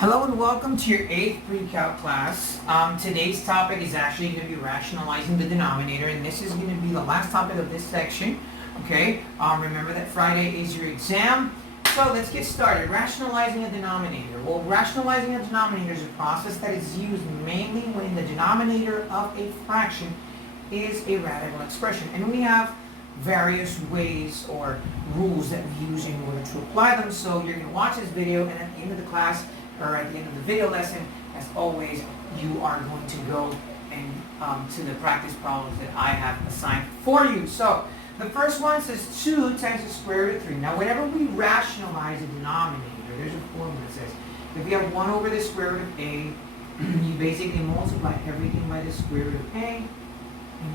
Hello and welcome to your 8th pre-calc class. Today's topic is actually going to be rationalizing the denominator, and this is going to be the last topic of this section. Okay, remember that Friday is your exam. So let's get started. Rationalizing a denominator. Well, rationalizing a denominator is a process that is used mainly when the denominator of a fraction is a radical expression. And we have various ways or rules that we use in order to apply them. So you're going to watch this video, and at the end of the class, or at the end of the video lesson, as always, you are going to go and to the practice problems that I have assigned for you. So the first one says 2 times the square root of 3. Now whenever we rationalize a denominator, there's a formula that says if you have 1 over the square root of a, you basically multiply everything by the square root of a, and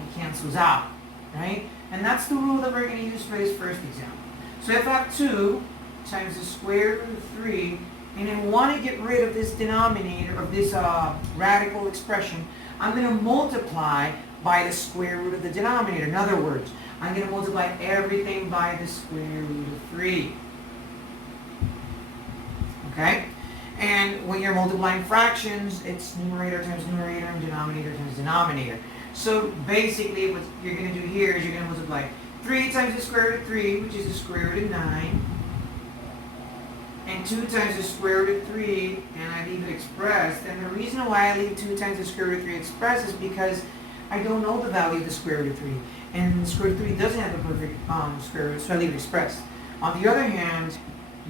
it cancels out, right? And that's the rule that we're going to use for this first example. So if I have 2 times the square root of 3, and I want to get rid of this denominator, of this radical expression, I'm going to multiply by the square root of the denominator. In other words, I'm going to multiply everything by the square root of 3. Okay? And when you're multiplying fractions, it's numerator times numerator and denominator times denominator. So basically what you're going to do here is you're going to multiply 3 times the square root of 3, which is the square root of 9. And 2 times the square root of 3, and I leave it expressed. And the reason why I leave 2 times the square root of 3 expressed is because I don't know the value of the square root of 3. And the square root of 3 doesn't have a perfect square root, so I leave it expressed. On the other hand,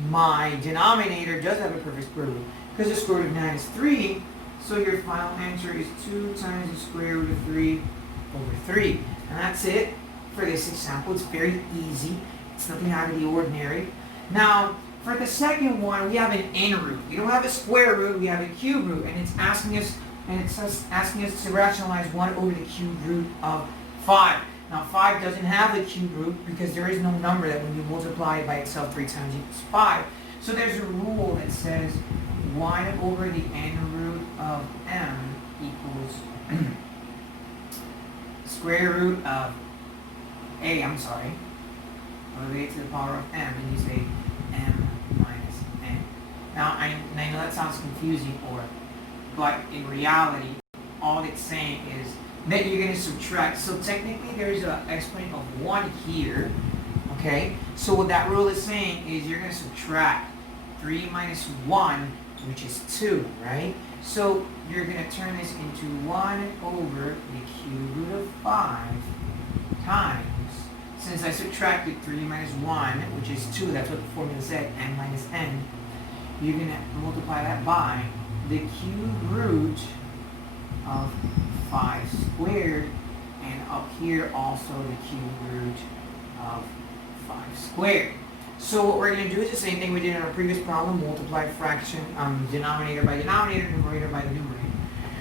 my denominator does have a perfect square root, because the square root of 9 is 3, so your final answer is 2 times the square root of 3 over 3. And that's it for this example. It's very easy. It's nothing out of the ordinary. Now, for the second one, we have an n root. We don't have a square root, we have a cube root, and it's asking us to rationalize 1 over the cube root of 5. Now 5 doesn't have the cube root because there is no number that when you multiply it by itself 3 times equals 5. So there's a rule that says 1 over the n root of m equals square root of a, elevate to the power of m, and you say m minus n. Now, I know that sounds confusing, but in reality, all it's saying is that you're going to subtract. So technically, there's an exponent of 1 here, okay? So what that rule is saying is you're going to subtract 3 minus 1, which is 2, right? So you're going to turn this into 1 over the cube root of 5 times, since I subtracted 3 minus 1, which is 2, that's what the formula said, n minus n, you're going to multiply that by the cube root of 5 squared, and up here also the cube root of 5 squared. So what we're going to do is the same thing we did in our previous problem, multiply fraction, denominator by denominator, numerator by the numerator.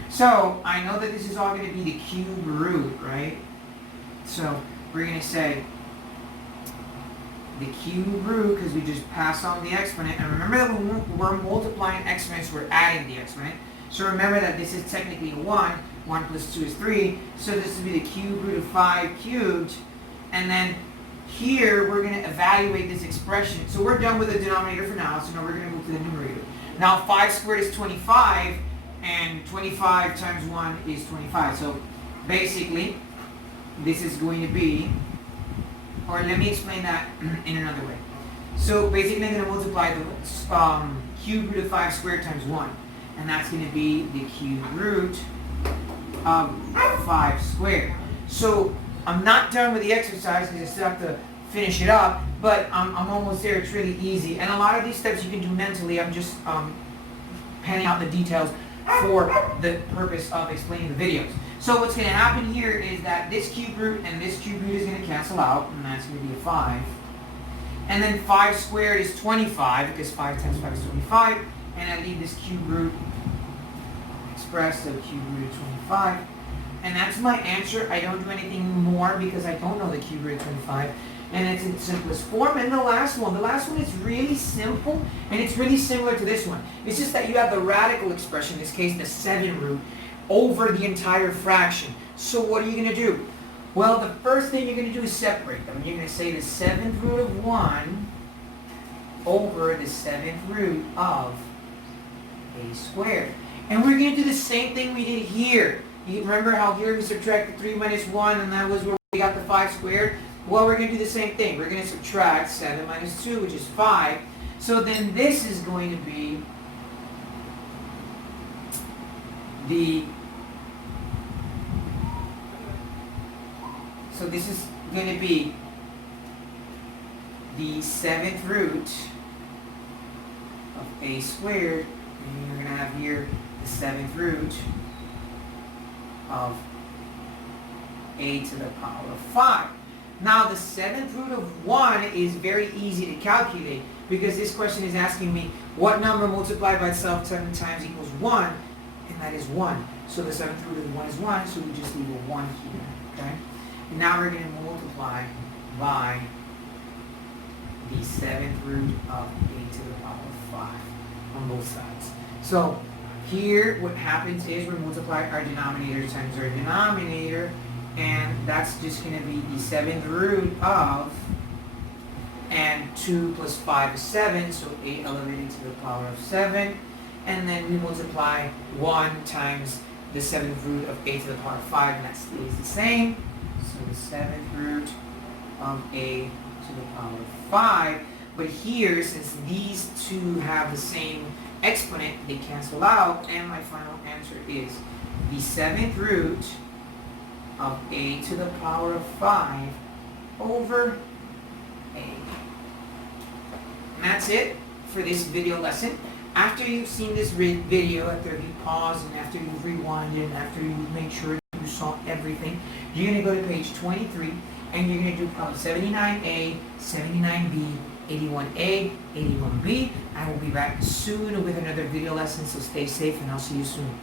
So I know that this is all going to be the cube root, right? So we're going to say the cube root, because we just pass on the exponent. And remember that when we're multiplying exponents, we're adding the exponent. So remember that this is technically a 1. 1 plus 2 is 3. So this would be the cube root of 5 cubed. And then here, we're going to evaluate this expression. So we're done with the denominator for now. So now we're going to move to the numerator. Now 5 squared is 25. And 25 times 1 is 25. So basically, this is going to be, or let me explain that in another way. So basically I'm going to multiply the cube root of 5 squared times 1. And that's going to be the cube root of 5 squared. So I'm not done with the exercise because I still have to finish it up, but I'm almost there. It's really easy. And a lot of these steps you can do mentally. I'm just panning out the details for the purpose of explaining the videos. So what's going to happen here is that this cube root and this cube root is going to cancel out, and that's going to be a 5. And then 5 squared is 25, because 5 times 5 is 25, and I leave this cube root expressed, so cube root of 25. And that's my answer. I don't do anything more because I don't know the cube root of 25. And it's in its simplest form. And the last one is really simple, and it's really similar to this one. It's just that you have the radical expression, in this case the 7 root, over the entire fraction. So what are you going to do? Well, the first thing you're going to do is separate them. You're going to say the 7th root of 1 over the 7th root of a squared. And we're going to do the same thing we did here. You remember how here we subtracted 3 minus 1, and that was where we got the 5 squared? Well, we're going to do the same thing. We're going to subtract 7 minus 2, which is 5. So then this is going to be the the 7th root of a squared, and you're going to have here the 7th root of a to the power of 5. Now the 7th root of 1 is very easy to calculate because this question is asking me what number multiplied by itself 7 times equals 1, and that is 1. So the 7th root of 1 is 1, so we just leave a 1 here, okay? And now we're going to multiply by the 7th root of a to the power of 5 on both sides. So here what happens is we multiply our denominator times our denominator, and that's just going to be the 7th root of, and 2 plus 5 is 7, so 8 elevated to the power of 7, and then we multiply 1 times the 7th root of a to the power of 5, and that stays the same. So the 7th root of a to the power of 5. But here, since these two have the same exponent, they cancel out, and my final answer is the 7th root of a to the power of 5 over a. And that's it for this video lesson. After you've seen this video, after you pause and after you've rewinded and after you make sure you saw everything, you're going to go to page 23 and you're going to do problem 79A, 79B, 81A, 81B. I will be back soon with another video lesson, so stay safe and I'll see you soon.